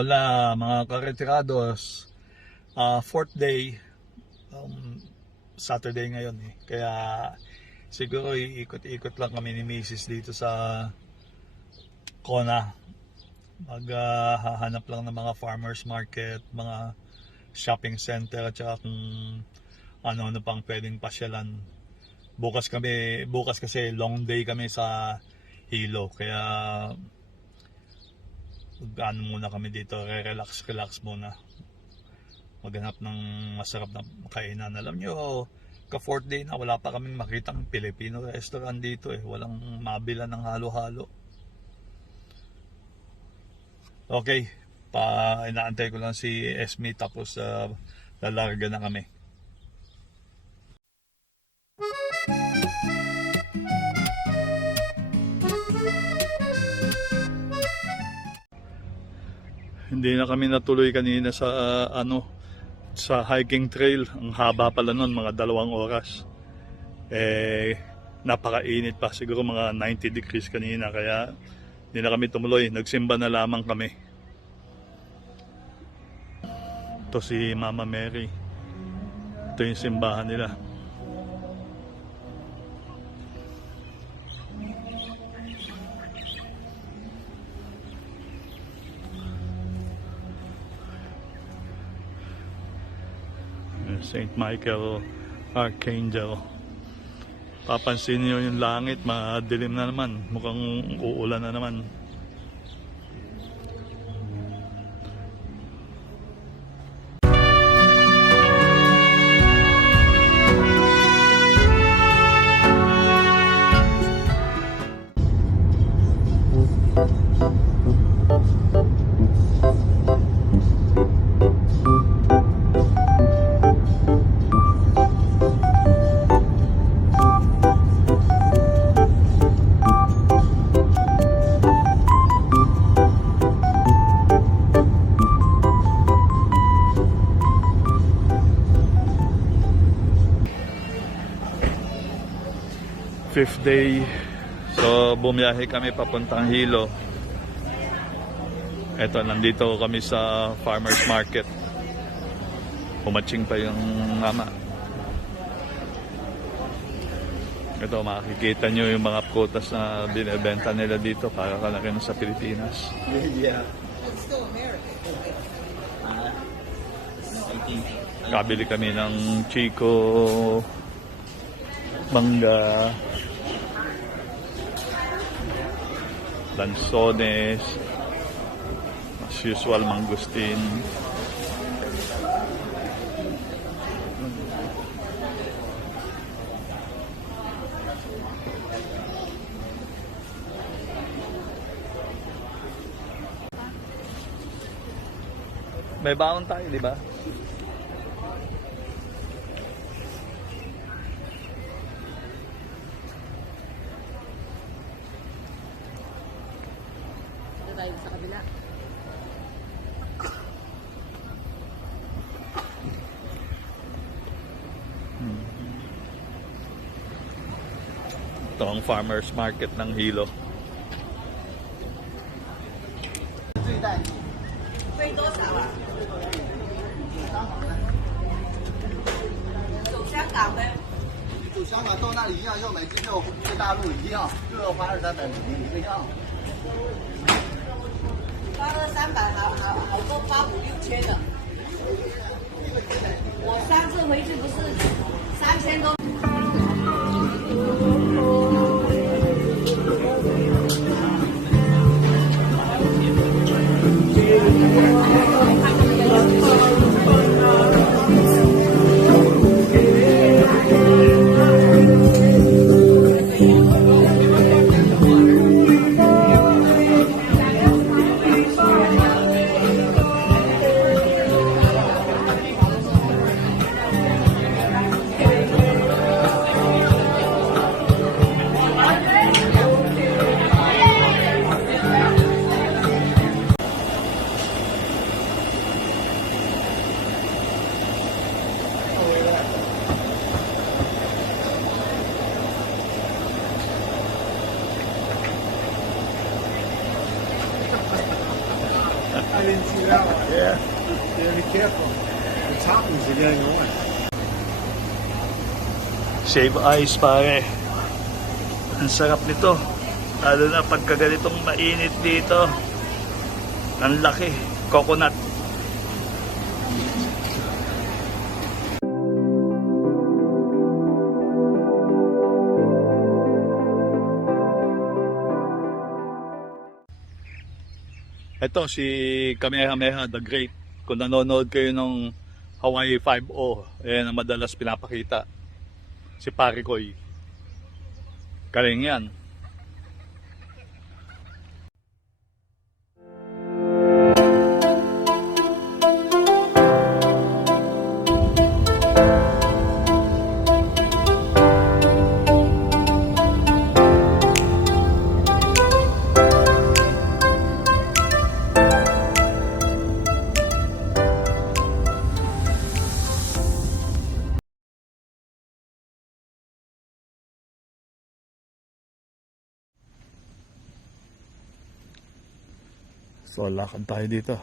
Hola mga karetirados, fourth day, Saturday ngayon eh. Kaya siguro iikot-ikot lang kami ni Mrs. dito sa Kona. Maghahanap lang ng mga farmers market, mga shopping center at saka kung ano-ano pang pwedeng pasyalan. Bukas kasi long day kami sa Hilo, kaya muna kami dito, relax muna, maghanap ng masarap na kainan. Alam nyo, ka fourth day na wala pa kaming makitang Filipino restaurant dito eh, walang mabila ng halo-halo. Okay, inaantay ko lang si Esme tapos lalarga na kami. Hindi na kami natuloy kanina sa sa hiking trail. Ang haba pala nun, mga 2 oras. Napakainit pa, siguro mga 90 degrees kanina, kaya hindi na kami tumuloy. Nagsimba na lamang kami. Ito si Mama Mary. Ito yung simbahan nila. St. Michael Archangel. Papansin niyo yung langit, madilim na naman, mukhang uulan na naman. Fifth day, so bumiyahe kami papuntang Hilo. Eto, nandito kami sa farmers market. Pumatsing pa yung mama. Ito, makikita nyo yung mga prutas na binibenta nila dito, para kalaki sa Pilipinas. Yeah. Kabili kami ng Chico, mangga, lansones, as usual mangustin. May baon tayo, di ba? Tayo sa kabila. Ito ang farmers market ng Hilo. 贵多少啊？走香港呗。就香港到那里一样，要买机票去大陆一样，又要花200-300美金一个样。花了300，好多花5、6千的。我上次回去不是3000多。人气量啊 Yeah. ，very careful，长时间用啊。 Save ice pare. Ang sarap nito. Lalo na pagka ganitong mainit dito. Ang laki. Coconut. Ito si Kamehameha the Great. Kung nanonood kayo ng Hawaii 5-0, ayan ang madalas pinapakita. Si Pare Koy. Galing yan. So, lakad tayo dito.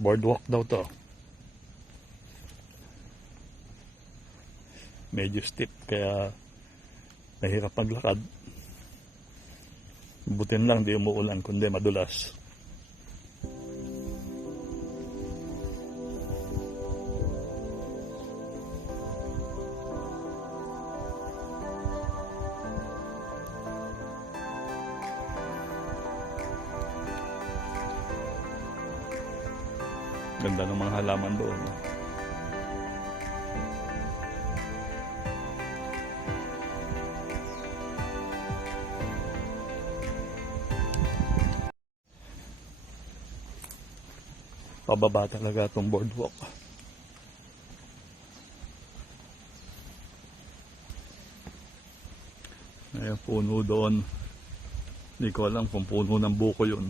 Boardwalk daw to. Medyo steep, kaya mahirap maglakad. Butin lang, di umuulan, kundi madulas. Ganda ng mga halaman doon. Pababa talaga itong boardwalk. May puno doon. Hindi ko alam kung puno ng buko yun.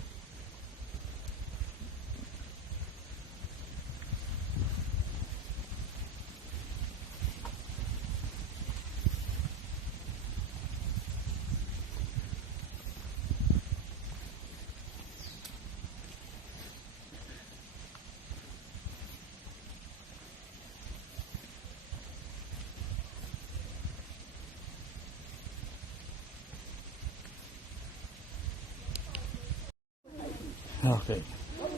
Okay.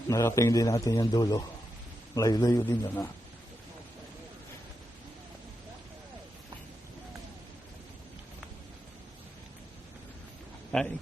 Narating din natin yung dulo. Layo-layo din yun, ha. Hi.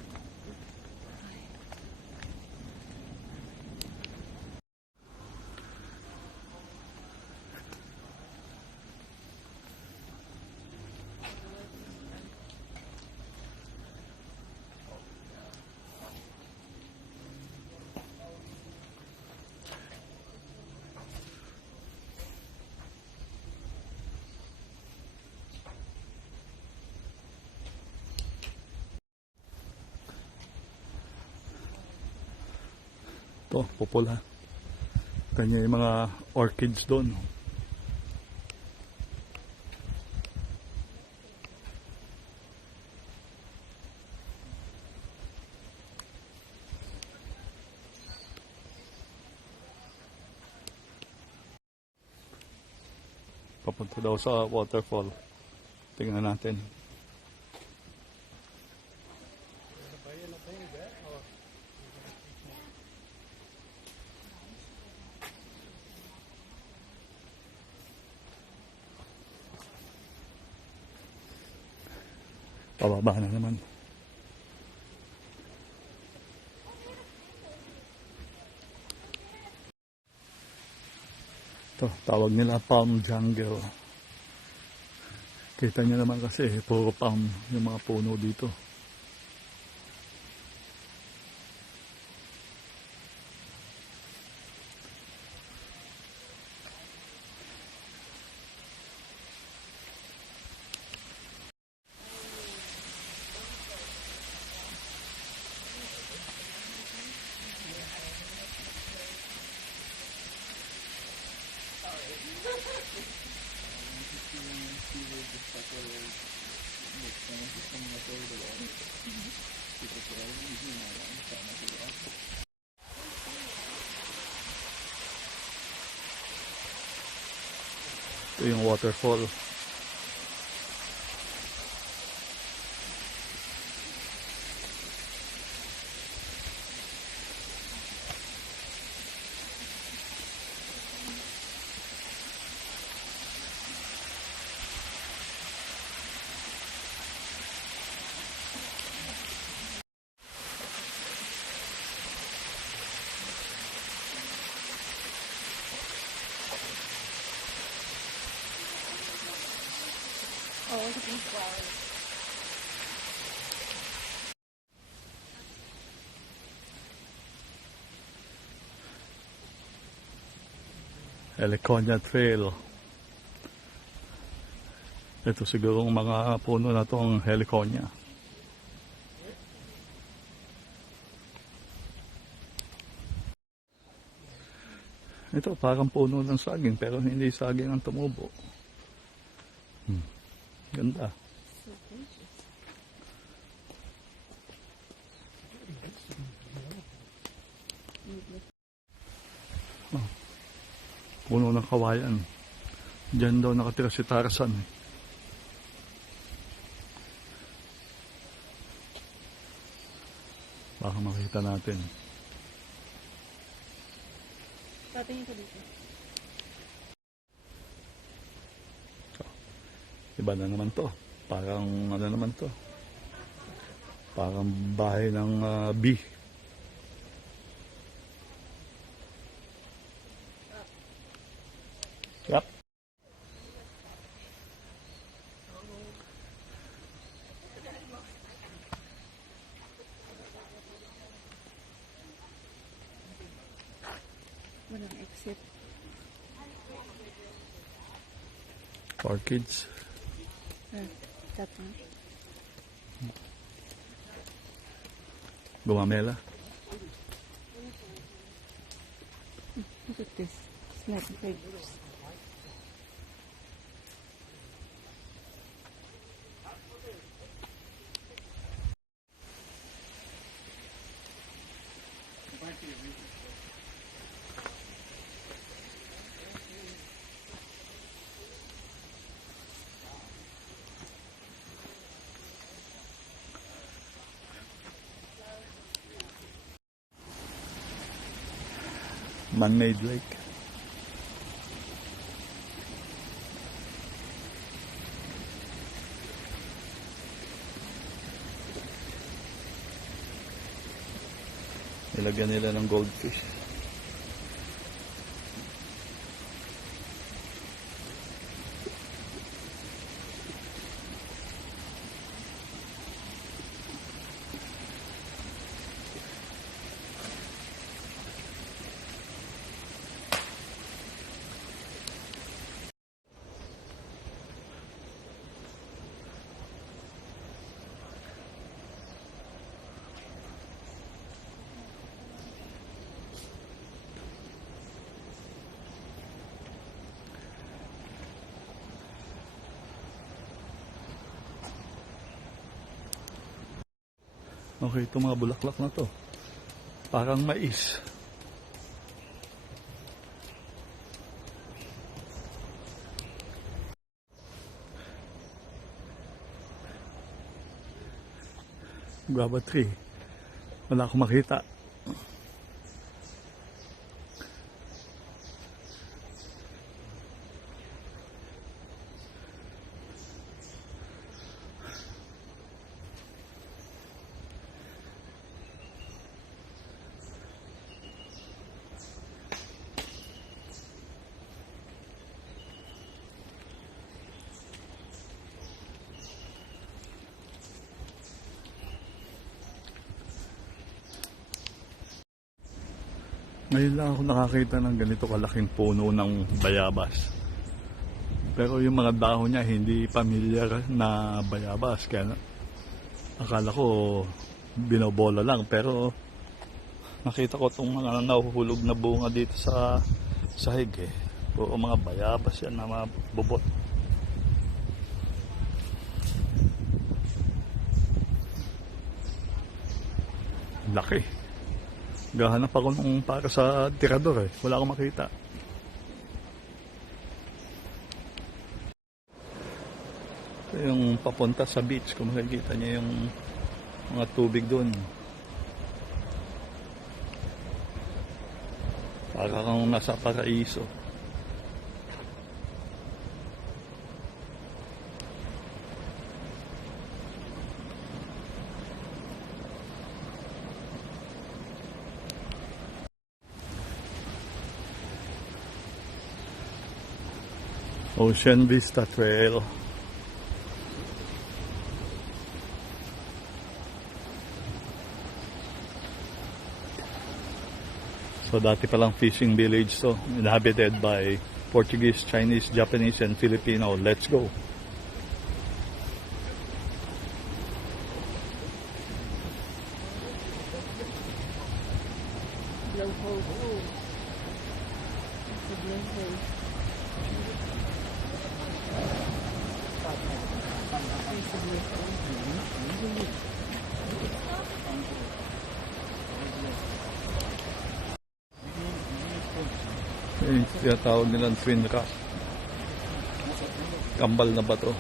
Ito, pupula. Kanya yung mga orchids doon. Papunta daw sa waterfall. Tingnan natin. Pababa na naman. Ito, tawag nila palm jungle. Kita nyo naman kasi, puro palm yung mga puno dito. Ito yung waterfall. Oh, look at these flowers. Heliconia Trail. Ito siguro ang mga puno na to ang Heliconia. Ito parang puno ng saging pero hindi saging ang tumubo. Ganda. So gorgeous. Puno ng kawayan. Diyan daw nakatira si Tarzan. Baka makita natin. Tatingin ko dito. Iba na naman to. Parang ano naman to. Parang bahay ng bee. Yep. Walang exit. Orchids. That one. Gumamela. Look at this. It's like grapes. Man-made lake. Nilagyan nila ng goldfish. Okay, itong mga bulaklak na to. Parang mais. Guava tree. Wala akong makita. Ngayon lang ako nakakita ng ganito kalaking puno ng bayabas. Pero yung mga dahon niya hindi pamilyar na bayabas. Kaya akala ko binobola lang. Pero nakita ko itong mga nahuhulog na bunga dito sa sahig eh. Puro mga bayabas yan na mabubot. Laki. Gahanap ako nung para sa tirador eh. Wala akong makita. yung papunta sa beach. Kung makikita niyo yung mga tubig doon. Para kang nasa paraiso. Ocean Vista Trail. So dati palang fishing village to, inhabited by Portuguese, Chinese, Japanese, and Filipino. Let's go. Yung tinatawag nilang Twin Rock. Kambal na bato.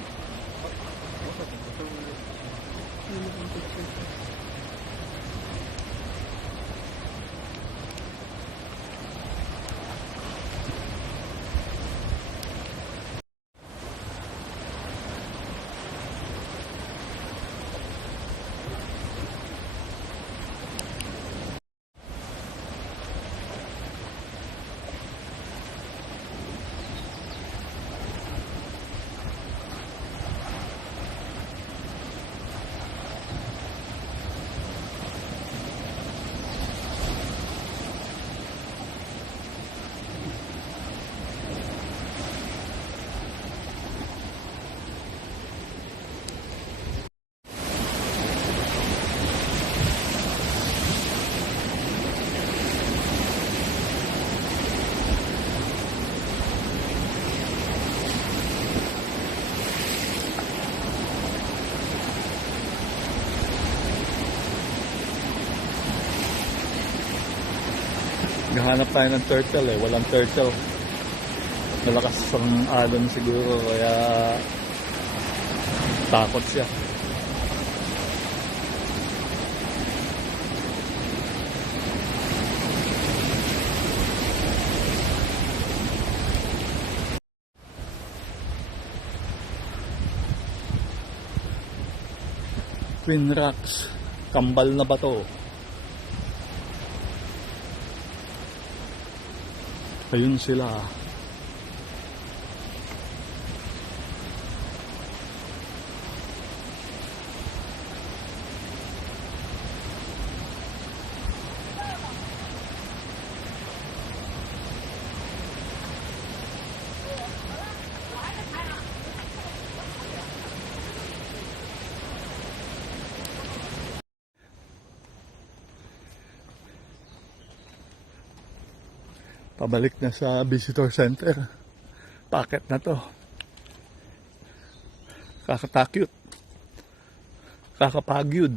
Naghahanap tayo ng turtle eh. Walang turtle. Malakas ang alon siguro kaya takot siya. Twin Rocks. Kambal na bato. Ayun sila. Pabalik na sa visitor center. Packet na to. Kakatakyut. Kakapagyud.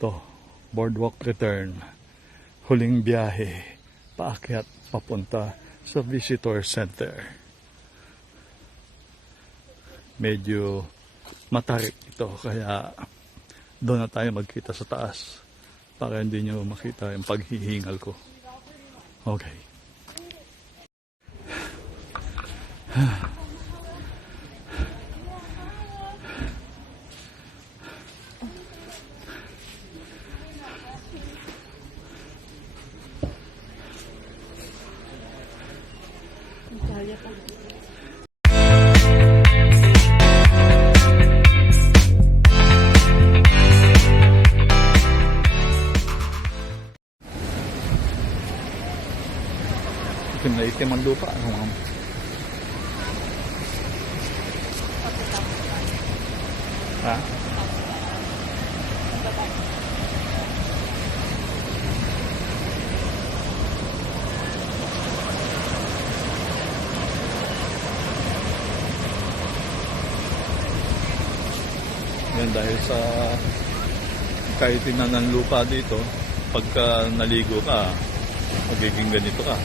To, boardwalk return. Huling biyahe. Paakyat papunta sa visitor center. Medyo matarik ito kaya doon na tayo magkita sa taas para hindi nyo makita yung paghihingal ko. Okay. Itim na itim ang lupa. Ano, ma'am? Ha? Ngayon dahil sa kaitinan ng lupa dito, pagka naligo ka, magiging ganito ka.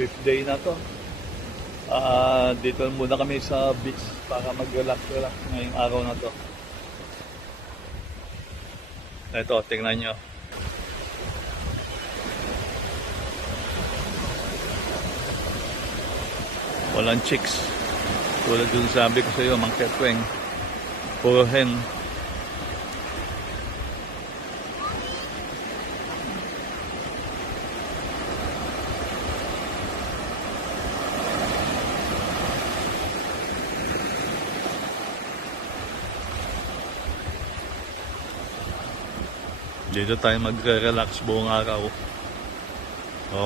Fifth day na to. Dito muna kami sa beach para mag-relax ngayong araw na to. Ito, tingnan nyo. Walang chicks. Tulad dun sabi ko sa iyo, Mang Ketweng. Puro hen. Dito tayo magre-relax buong araw.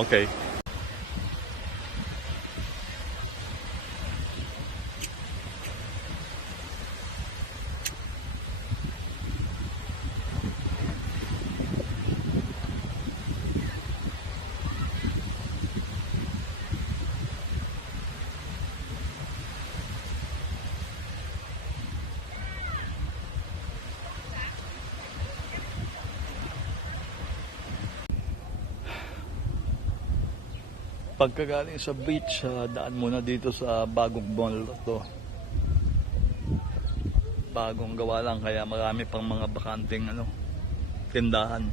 Okay. Pagkagaling sa beach, daan muna dito sa bagong mall to. Bagong gawa lang kaya marami pang mga bakanting tindahan.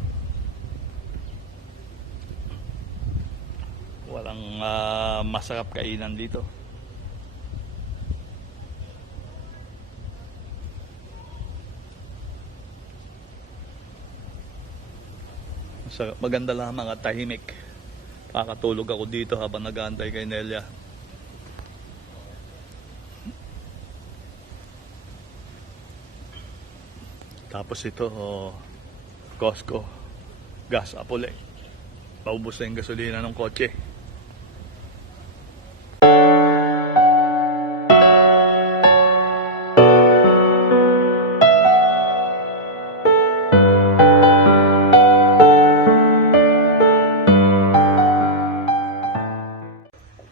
Walang masarap kainan dito. Masarap, maganda lamang at tahimik. Makakatulog ako dito habang nag-aantay kay Nelia. Tapos ito, Costco. Gas, apple. Paubos na yung gasolina ng kotse.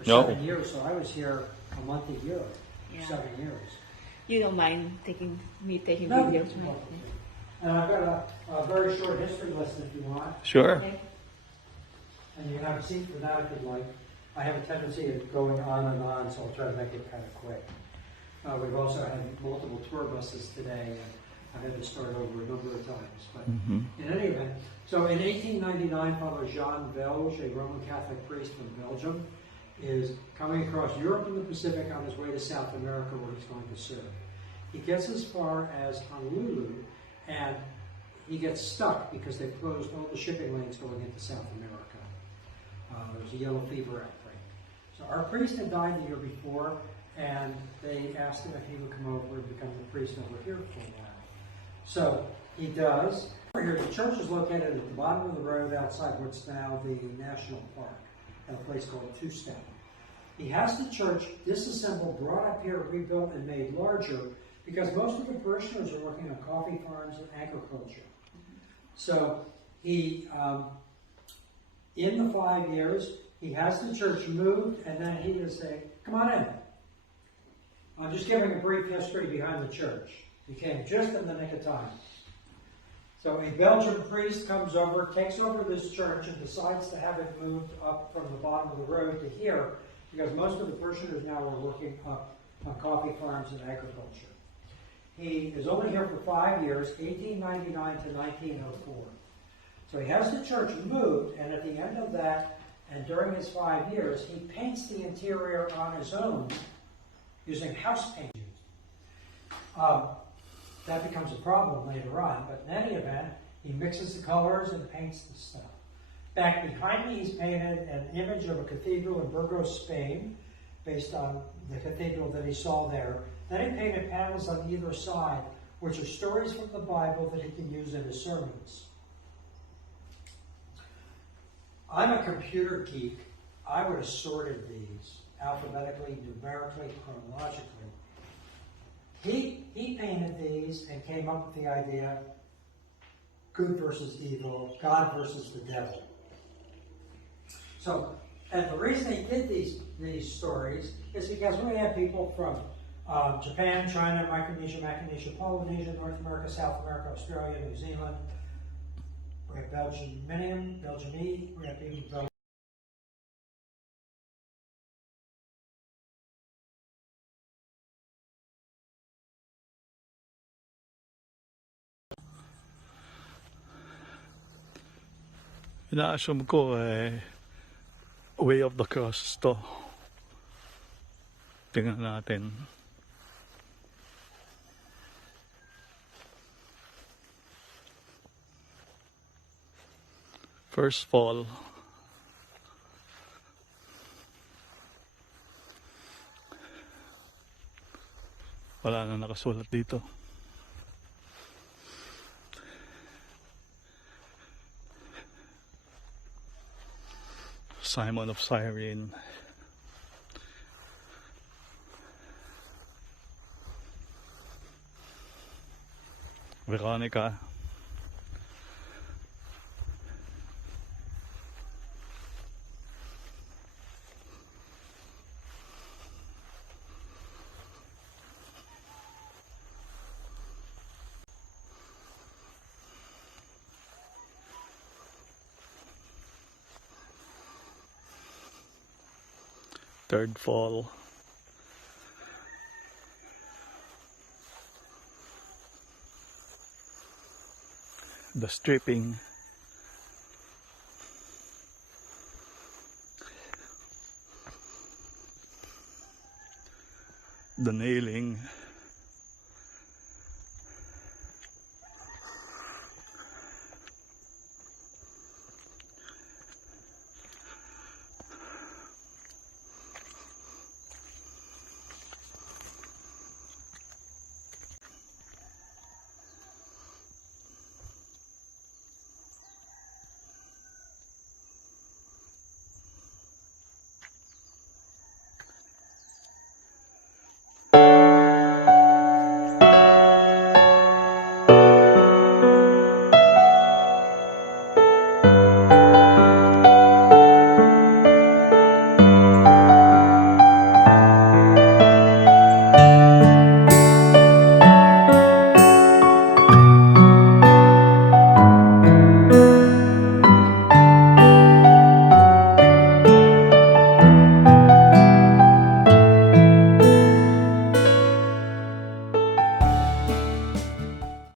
No. 7 years, so I was here a month a year, Yeah. 7 years. You don't mind taking No. videos, No. right? And I've got a very short history lesson if you want, Sure. Okay. and you can have a seat for that if you'd like. I have a tendency of going on and on, so I'll try to make it kind of quick. We've also had multiple tour buses today, and I've had to start over a number of times. But in any event, so in 1899, Father Jean Belge, a Roman Catholic priest from Belgium, is coming across Europe and the Pacific on his way to South America where he's going to serve. He gets as far as Honolulu and he gets stuck because they've closed all the shipping lanes going into South America. There's a yellow fever outbreak. So our priest had died the year before and they asked him if he would come over and become the priest over here for a while. So he does. Over here, the church is located at the bottom of the road outside what's now the National Park. at a place called Two Step. He has the church disassembled, brought up here, rebuilt, and made larger because most of the parishioners are working on coffee farms and agriculture. So he, in the 5 years, he has the church moved, and then he would say, come on in. I'm just giving a brief history behind the church. He came just in the nick of time. So a Belgian priest comes over, takes over this church, and decides to have it moved up from the bottom of the road to here, because most of the parishioners now are working up on coffee farms and agriculture. He is only here for 5 years, 1899 to 1904. So he has the church moved, and at the end of that, and during his 5 years, he paints the interior on his own using house paint. That becomes a problem later on, but in any event, he mixes the colors and paints the stuff. Back behind me, he's painted an image of a cathedral in Burgos, Spain, based on the cathedral that he saw there. Then he painted panels on either side, which are stories from the Bible that he can use in his sermons. I'm a computer geek. I would have sorted these alphabetically, numerically, chronologically. He painted these and came up with the idea, good versus evil, God versus the devil. So, and the reason he did these stories is because we have people from Japan, China, Micronesia, Macaronesia, Polynesia, North America, South America, Australia, New Zealand. We have Belgium, we have even Belgium. Ina-assume ko Way of the Cross to. Tingnan natin. First fall. Wala na nakasulat dito. Simon of Cyrene. Veronica. Third fall. The stripping. The nailing.